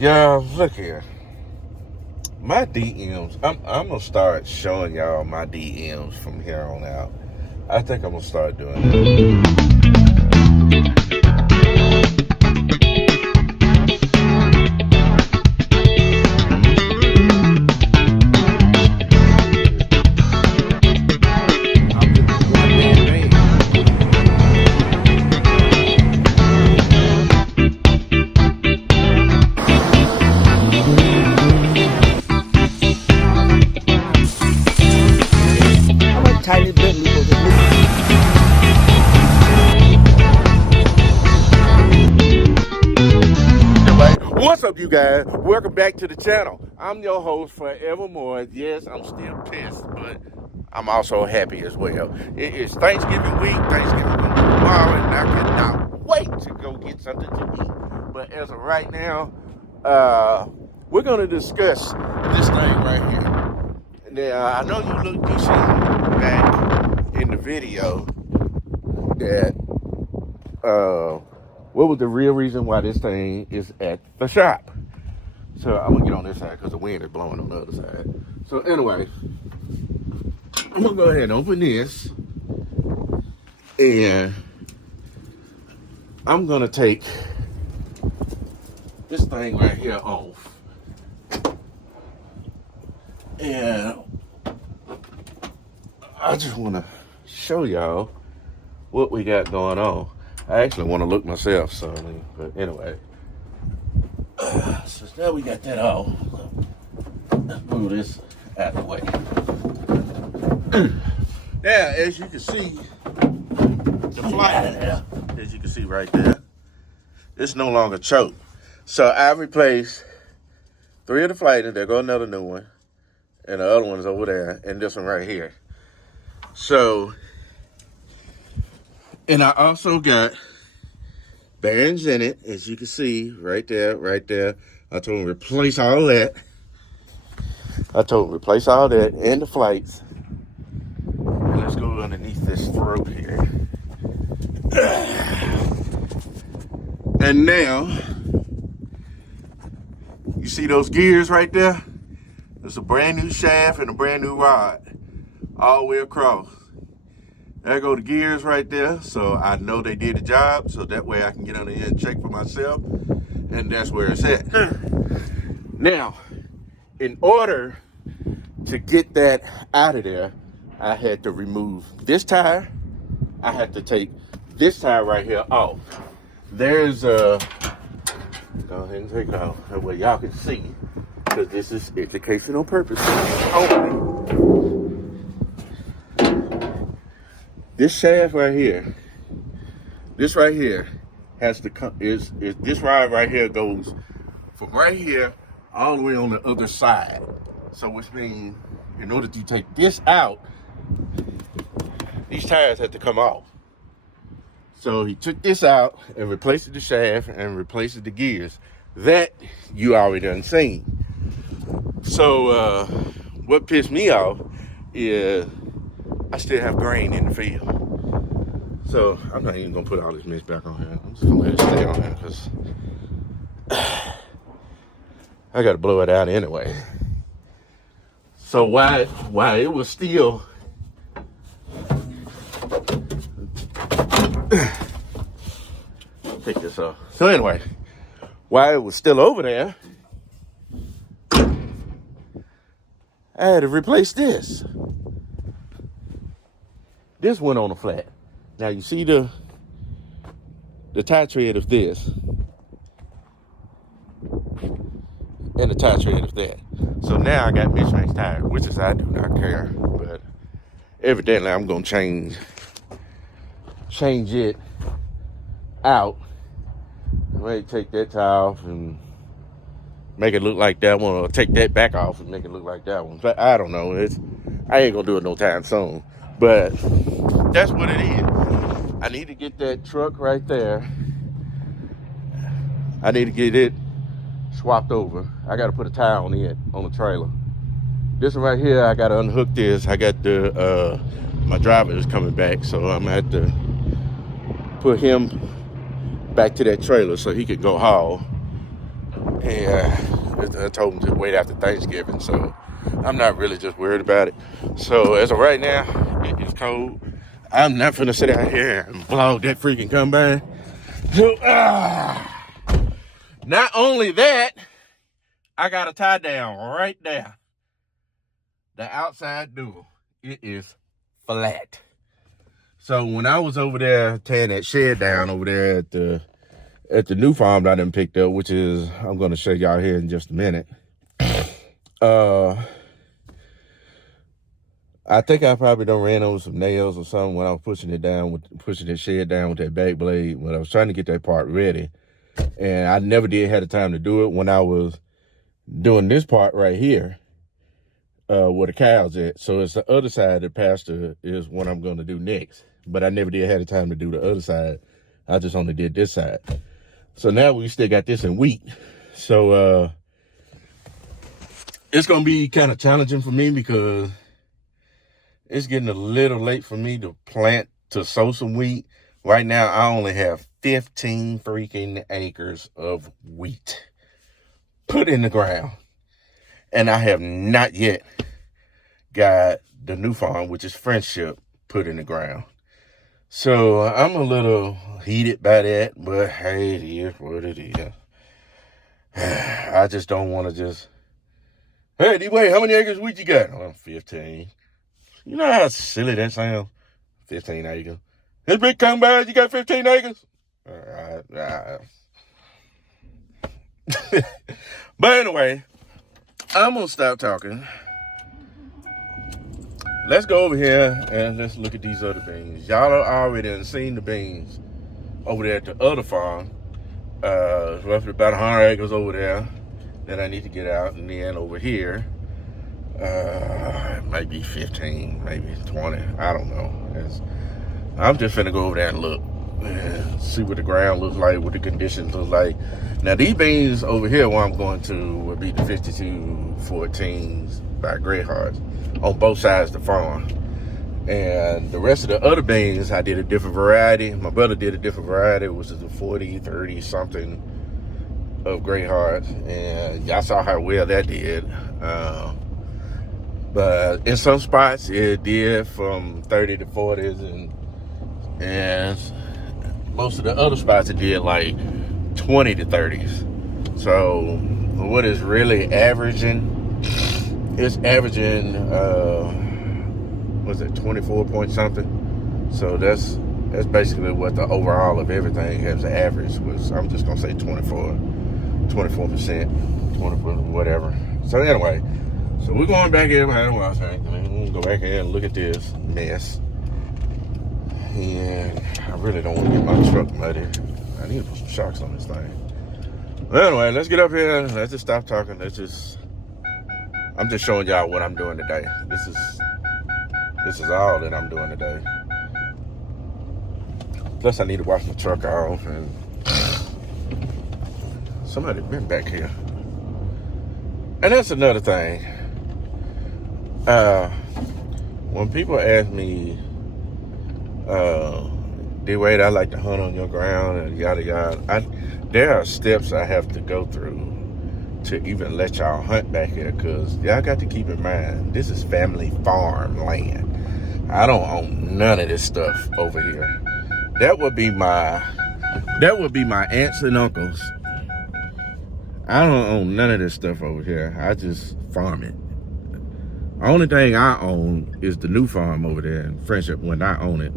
Y'all, look here. My DMs, I'm gonna start showing y'all my DMs from here on out. I think I'm gonna start doing that. Tiny Bentley was a What's up, you guys? Welcome back to the channel. I'm your host forevermore. Yes, I'm still pissed, but I'm also happy as well. It is Thanksgiving week. Thanksgiving gonna be tomorrow, and I cannot wait to go get something to eat. But as of right now, we're gonna discuss this thing right here. Now, I know you see back in the video that what was the real reason why this thing is at the shop. So I'm gonna get on this side because the wind is blowing on the other side. So anyway, I'm gonna go ahead and open this, and I'm gonna take this thing right here off. And I just want to show y'all what we got going on. I actually want to look myself, but anyway. So now we got that off. Let's move this out of the way. Now, as you can see, the flight, as you can see right there, it's no longer choked. So I replaced 3 of the flighters. There go another new one. And the other one's over there, and this one right here. So, and I also got bearings in it, as you can see, right there. I told him replace all that. And the flights. And let's go underneath this throat here. And now, you see those gears right there? There's a brand new shaft and a brand new rod all the way across. There go the gears right there. So I know they did the job. So that way I can get under here and check for myself. And that's where it's at. Now, in order to get that out of there, I had to remove this tire. I had to take this tire right here off. There's a, go ahead and take it off. That way y'all can see. Because this is educational purposes only. This shaft right here, this right here has to come, is this rod right here goes from right here all the way on the other side. So which means in order to take this out, these tires had to come off. So he took this out and replaced the shaft and replaced the gears. That you already done seen. So what pissed me off is I still have grain in the field. So I'm not even gonna put all this mess back on here. I'm just gonna let it stay on here because I gotta blow it out anyway. So why it was still take this off. So anyway, while it was still over there, I had to replace this. This went on the flat. Now you see the tie tread of this and the tie tread of that. So now I got mismatched tires, which is I do not care. But evidently I'm gonna change it out. I may take that tire off and make it look like that one, or take that back off and make it look like that one. But I don't know. I ain't gonna do it no time soon. But that's what it is. I need to get that truck right there. I need to get it swapped over. I got to put a tire on it, on the trailer. This one right here, I got to unhook this. I got the, my driver is coming back, so I'm going to have to put him back to that trailer so he could go haul. And I told him to wait after Thanksgiving, so I'm not really just worried about it. So as of right now, it is cold. I'm not finna sit out here and vlog that freaking combine. So, not only that, I got a tie down right there. The outside door, it is flat. So when I was over there tearing that shed down over there at the new farm that I done picked up, which is, I'm gonna show y'all here in just a minute. I think I probably done ran over some nails or something when I was pushing that shed down with that back blade when I was trying to get that part ready. And I never did have the time to do it when I was doing this part right here, where the cows at. So it's the other side of the pasture is what I'm gonna do next. But I never did have the time to do the other side. I just only did this side. So now we still got this in wheat. So it's gonna be kind of challenging for me because it's getting a little late for me to sow some wheat. Right now, I only have 15 freaking acres of wheat put in the ground. And I have not yet got the new farm, which is Friendship, put in the ground. So I'm a little heated by that, but hey, it is what it is. I just don't want to just, hey, D-Way, how many acres of wheat you got? Oh, 15. You know how silly that sounds? 15 acres. This big combine, you got 15 acres? All right. But anyway, I'm going to stop talking. Let's go over here and let's look at these other beans. Y'all already done seen the beans over there at the other farm. Roughly about 100 acres over there that I need to get out. And then over here, it might be 15, maybe 20. I don't know. I'm just finna go over there and look and see what the ground looks like, what the conditions look like. Now these beans over here where I'm going to will be the 5214s by Greyhearts on both sides of the farm. And the rest of the other beans, I did a different variety. My brother did a different variety, which is a 40, 30 something of Greyhearts. And y'all saw how well that did. But in some spots it did from 30 to 40s, and most of the other spots it did like 20 to 30s. So what is really averaging, it's averaging was it 24 point something. So that's basically what the overall of everything has averaged was. I'm just gonna say 24%, 24 whatever. So anyway, so we're going back here behind the wash tank. We're gonna go back here and look at this mess. And I really don't want to get my truck muddy. I need to put some shocks on this thing. But anyway, let's get up here and let's just stop talking. I'm just showing y'all what I'm doing today. This is all that I'm doing today. Plus I need to wash my truck off, and somebody been back here. And that's another thing. When people ask me, D-Wade, I like to hunt on your ground and yada yada, there are steps I have to go through to even let y'all hunt back here, because y'all got to keep in mind, this is family farm land. I don't own none of this stuff over here. That would be my aunts and uncles. I don't own none of this stuff over here. I just farm it. The only thing I own is the new farm over there in Friendship. When I own it,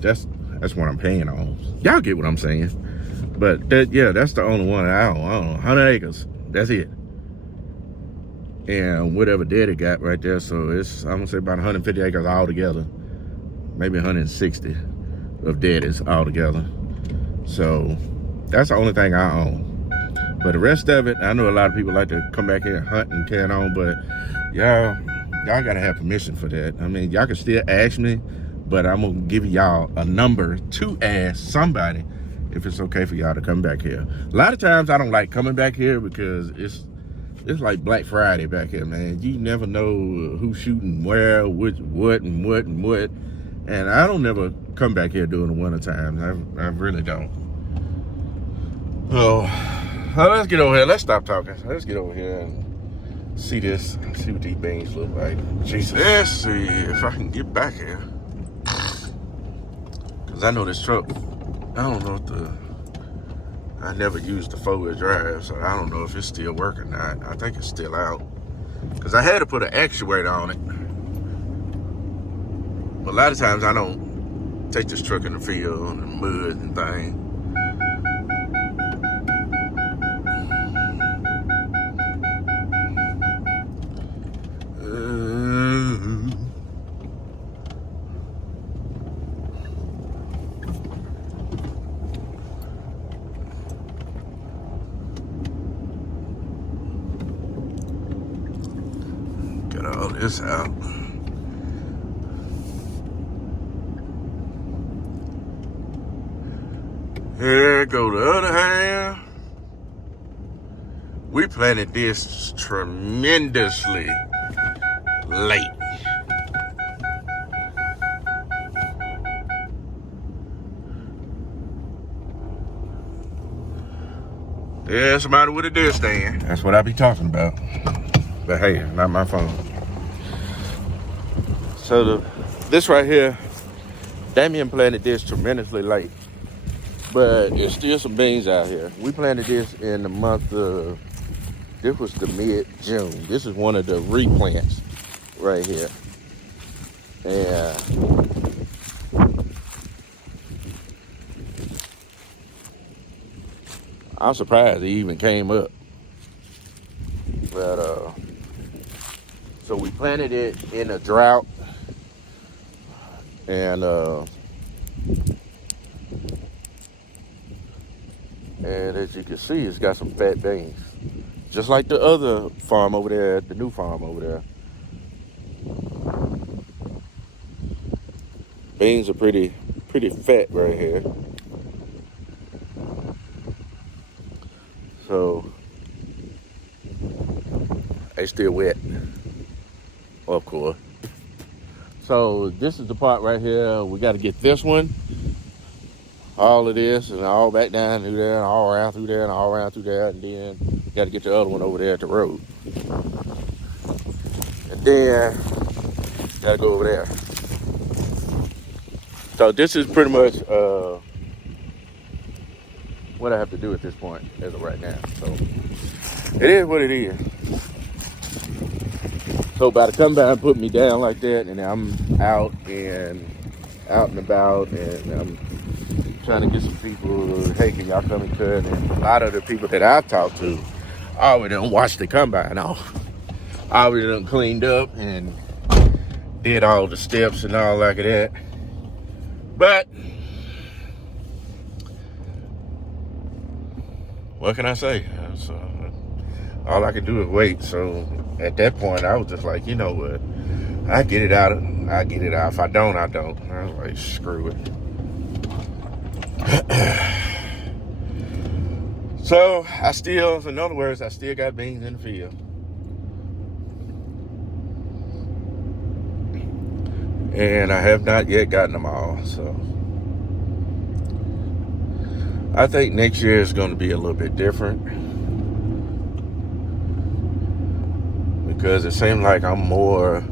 that's what I'm paying on. Y'all get what I'm saying? But that's the only one I own. 100 acres. That's it. And whatever Daddy got right there, so I'm gonna say about 150 acres altogether, maybe 160 of Daddy's altogether. So that's the only thing I own. But the rest of it, I know a lot of people like to come back here and hunt and carry on, but y'all gotta have permission for that. I mean, y'all can still ask me, but I'm gonna give y'all a number to ask somebody if it's okay for y'all to come back here. A lot of times I don't like coming back here because it's like Black Friday back here, man. You never know who's shooting where, what. And I don't never come back here during the winter times. I really don't. So let's get over here. Let's stop talking. Let's get over here and see this. See what these beans look like. Jesus. Let's see if I can get back here. Cause I know this truck. I don't know if I never used the 4-wheel drive, so I don't know if it's still working or not. I think it's still out. Cause I had to put an actuator on it. But a lot of times I don't take this truck in the field and mud and things. Get all this out. Here go the other hand. We planted this tremendously late. There's somebody with a deer stand. That's what I be talking about. But hey, not my phone. So this right here, Damien planted this tremendously late. But there's still some beans out here. We planted this in the month of, this was the mid-June. This is one of the replants right here. And I'm surprised it even came up. But so we planted it in a drought. And as you can see, it's got some fat beans. Just like the other farm over there, the new farm over there. Beans are pretty fat right here. So, they still wet, of course. So this is the part right here. We got to get this one. All of this and all back down through there and all around through there and all around through there, and then got to get the other one over there at the road, and then got to go over there. So this is pretty much what I have to do at this point as of right now. So it is what it is. So by the time by put me down like that, and I'm out and about, and I'm trying to get some people, hey, can y'all come and cut? And a lot of the people that I've talked to already done washed the combine off. Already done cleaned up and did all the steps and all like that. But what can I say? So, all I can do is wait. So at that point, I was just like, you know what? I get it out. I get it out. If I don't, I don't. I was like, screw it. So I still, in other words, I still got beans in the field. And I have not yet gotten them all. So I think next year is going to be a little bit different. Because it seems like I'm more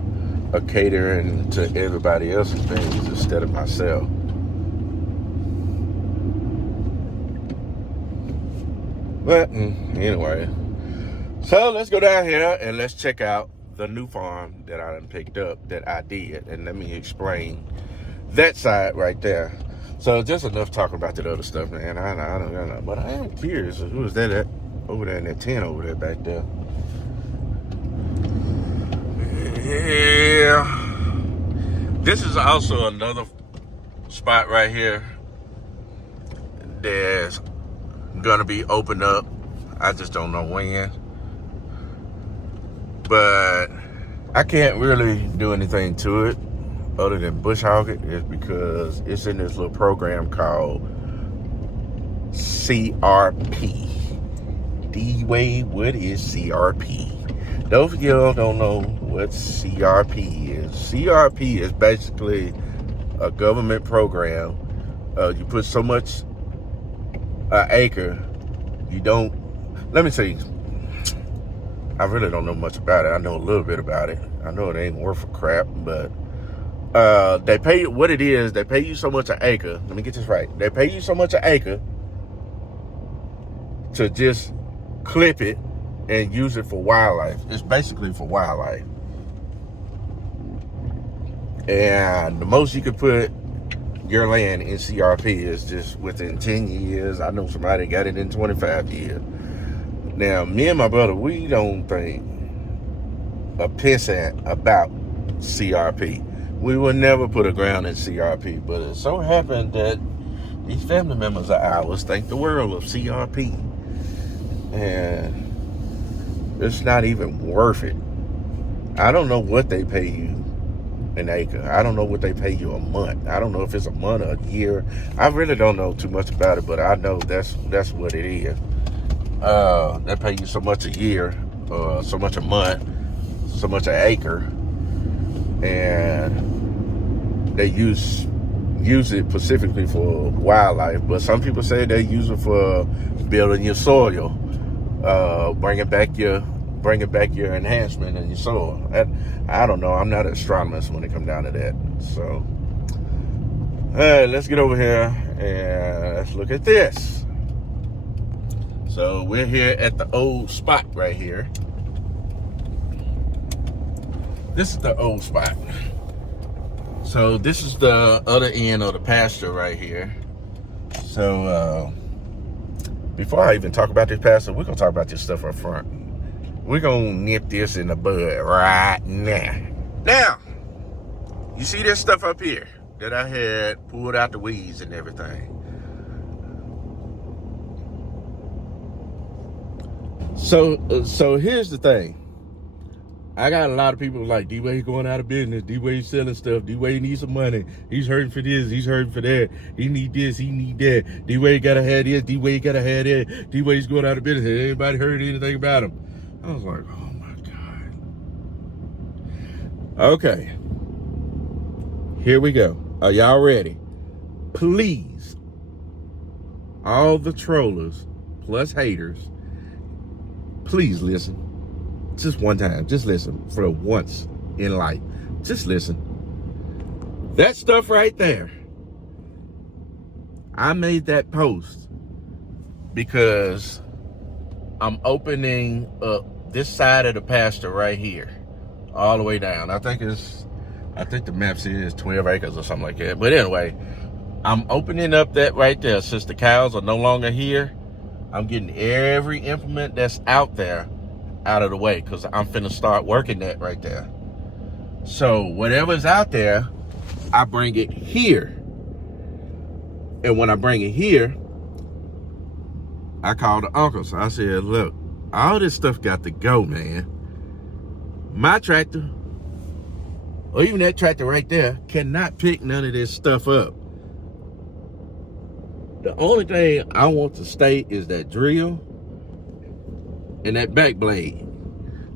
catering to everybody else's things instead of myself. But anyway, so let's go down here and let's check out the new farm that I done picked up that I did. And let me explain that side right there. So just enough talking about that other stuff, man. I don't know. But I am curious. Who is that over there in that tent over there back there? Yeah. This is also another spot right here that's gonna be opened up. I just don't know when. But I can't really do anything to it other than bush hog it. Is because it's in this little program called CRP. D-Way, what is CRP? Those of y'all don't know what CRP is. CRP is basically a government program. You put so much an acre. You don't. Let me tell you. I really don't know much about it. I know a little bit about it. I know it ain't worth a crap, but they pay you what it is. They pay you so much an acre. Let me get this right. They pay you so much an acre to just clip it and use it for wildlife. It's basically for wildlife. And the most you could put your land in CRP is just within 10 years. I know somebody got it in 25 years. Now, me and my brother, we don't think a percent about CRP. We would never put a ground in CRP, but it so happened that these family members of ours think the world of CRP. And it's not even worth it. I don't know what they pay you an acre. I don't know what they pay you a month. I don't know if it's a month or a year. I really don't know too much about it, but I know that's what it is. They pay you so much a year, so much a month, so much an acre, and they use it specifically for wildlife. But some people say they use it for building your soil, bringing back your enhancement in your soil. I don't know. I'm not an astronomist when it comes down to that. So, let's get over here and let's look at this. So we're here at the old spot right here. This is the old spot. So this is the other end of the pasture right here. So before I even talk about this pasture, we're gonna talk about this stuff up front. We're gonna nip this in the bud right now. Now, you see this stuff up here that I had pulled out the weeds and everything. So here's the thing. I got a lot of people like, D-Way going out of business, D-Way selling stuff, D-Way needs some money, he's hurting for this, he's hurting for that, he need this, he need that, D-Way gotta have this, D-Way gotta have that, D-Way's going out of business. Has anybody heard anything about him? I was like, oh my God. Okay. Here we go. Are y'all ready? Please, all the trollers plus haters, please listen. Just one time. Just listen for once in life. Just listen. That stuff right there, I made that post because I'm opening up this side of the pasture right here, all the way down. I think the map says 12 acres or something like that. But anyway, I'm opening up that right there. Since the cows are no longer here, I'm getting every implement that's out there out of the way, because I'm finna start working that right there. So whatever's out there, I bring it here. And when I bring it here, I called the uncle. So I said, look, all this stuff got to go, man. My tractor, or even that tractor right there, cannot pick none of this stuff up. The only thing I want to stay is that drill and that back blade.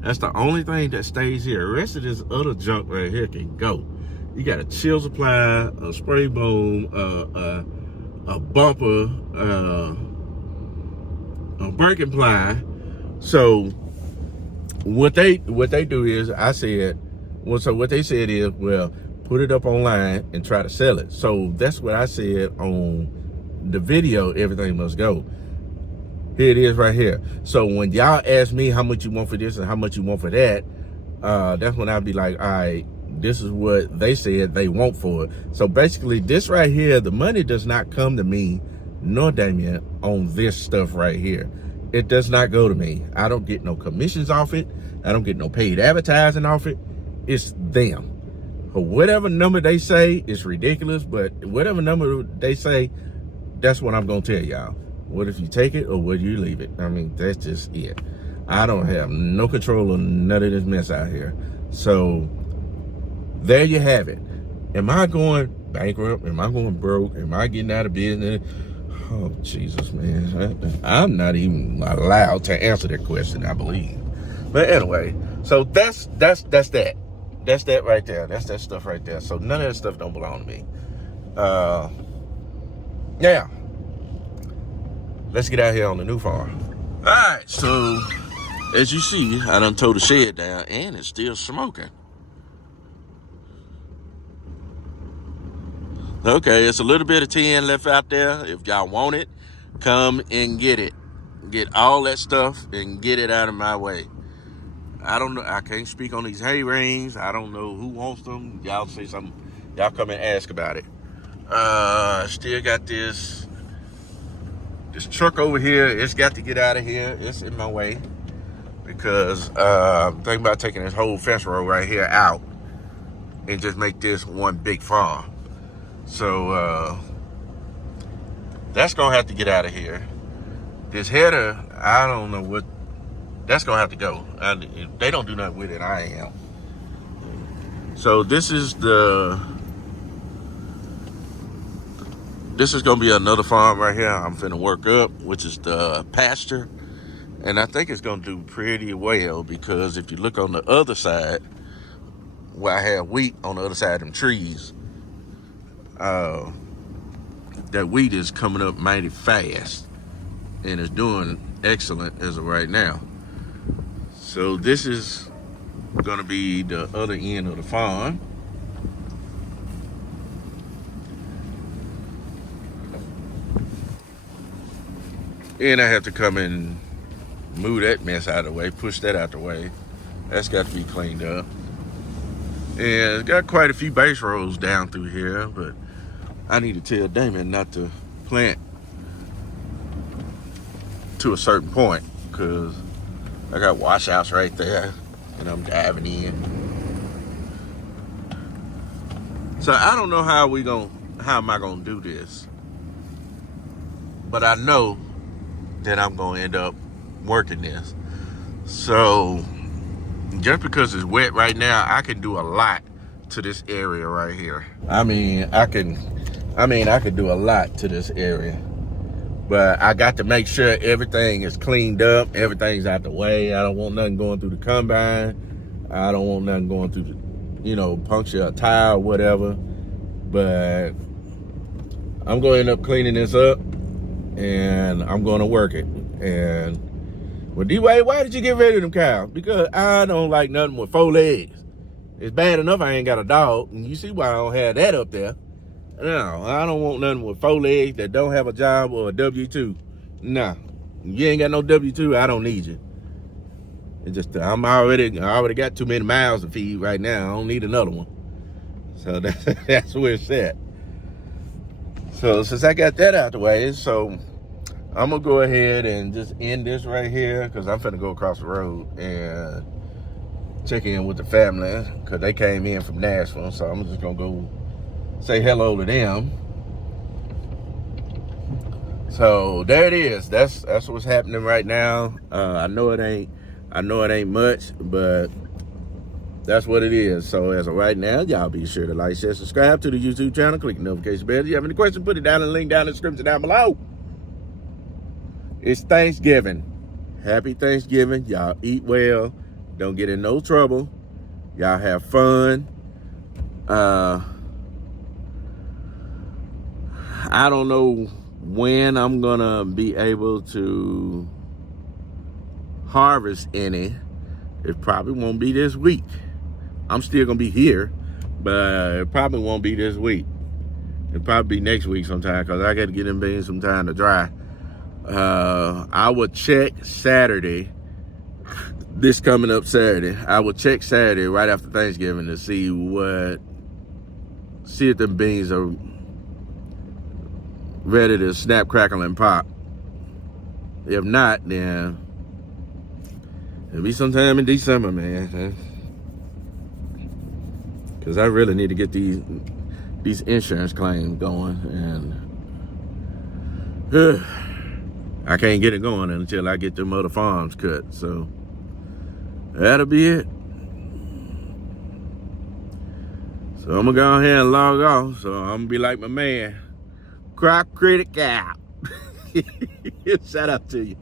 That's the only thing that stays here. The rest of this other junk right here can go. You got a chill supply, a spray boom, a bumper, a breaking ply. So what they do is, I said, well, so what they said is, well, put it up online and try to sell it. So that's what I said on the video. Everything must go. Here it is right here. So when y'all ask me how much you want for this and how much you want for that, that's when I'll be like, all right, this is what they said they want for it. So basically this right here, the money does not come to me nor Damien on this stuff right here. It does not go to me. I don't get no commissions off it. I don't get no paid advertising off it. It's them. For whatever number they say, it's ridiculous, but whatever number they say, that's what I'm gonna tell y'all. What if you take it or would you leave it? I mean, that's just it. I don't have no control on none of this mess out here. So there you have it. Am I going bankrupt? Am I going broke? Am I getting out of business? Oh, Jesus, man. I'm not even allowed to answer that question, I believe. But anyway, so that's that. That's that right there. That's that stuff right there. So none of that stuff don't belong to me. Now, let's get out here on the new farm. All right, so as you see, I done tore the shed down and it's still smoking. Okay, it's a little bit of tin left out there. If y'all want it, come and get it. Get all that stuff and get it out of my way. I don't know. I can't speak on these hay rings. I don't know who wants them. Y'all say something. Y'all come and ask about it. Still got this truck over here. It's got to get out of here. It's in my way because I'm thinking about taking this whole fence row right here out and just make this one big farm. So that's gonna have to get out of here. This header, I don't know what. That's gonna have to go. If they don't do nothing with it, I am. So this is gonna be another farm right here. I'm finna work up, which is the pasture, and I think it's gonna do pretty well because if you look on the other side, where I have wheat on the other side of them trees, that wheat is coming up mighty fast and is doing excellent as of right now. So this is gonna be the other end of the farm. And I have to come and move that mess out of the way, push that out the way. That's got to be cleaned up. And it's got quite a few base rows down through here, but I need to tell Damon not to plant to a certain point because I got washouts right there and I'm diving in. So I don't know how am I gonna do this, but I know that I'm gonna end up working this. So just because it's wet right now, I can do a lot to this area right here. I could do a lot to this area, but I got to make sure everything is cleaned up, everything's out the way. I don't want nothing going through the combine. I don't want nothing going through the, puncture a tire or whatever. But I'm going to end up cleaning this up and I'm going to work it. And well, D-Wade, why did you get rid of them cows? Because I don't like nothing with 4 legs. It's bad enough I ain't got a dog, and you see why I don't have that up there. No, I don't want nothing with 4 legs that don't have a job or a W-2. No, you ain't got no W-2, I don't need you. It's just I already got too many miles to feed right now. I don't need another one. So that's where it's at. So since I got that out the way, so I'm gonna go ahead and just end this right here because I'm finna go across the road and check in with the family because they came in from Nashville. So I'm just gonna go say hello to them. So there it is. That's what's happening right now. I know it ain't much, but that's what it is. So as of right now, y'all be sure to like, share, subscribe to the YouTube channel, click the notification bell. If you have any questions, put it down in the link down in the description down below. It's Thanksgiving. Happy Thanksgiving. Y'all eat well. Don't get in no trouble. Y'all have fun. I don't know when I'm gonna be able to harvest any. It probably won't be this week. I'm still gonna be here, but it probably won't be this week. It'll probably be next week sometime because I got to get them beans some time to dry. I will check Saturday. This coming up Saturday, I will check Saturday right after Thanksgiving to see if the beans are ready to snap, crackle, and pop. If not, then it'll be sometime in December, man. Because I really need to get these insurance claims going, and I can't get it going until I get them other farms cut. So that'll be it. So I'm gonna go ahead and log off. So I'm gonna be like my man, Crop Critic out. Shout out to you.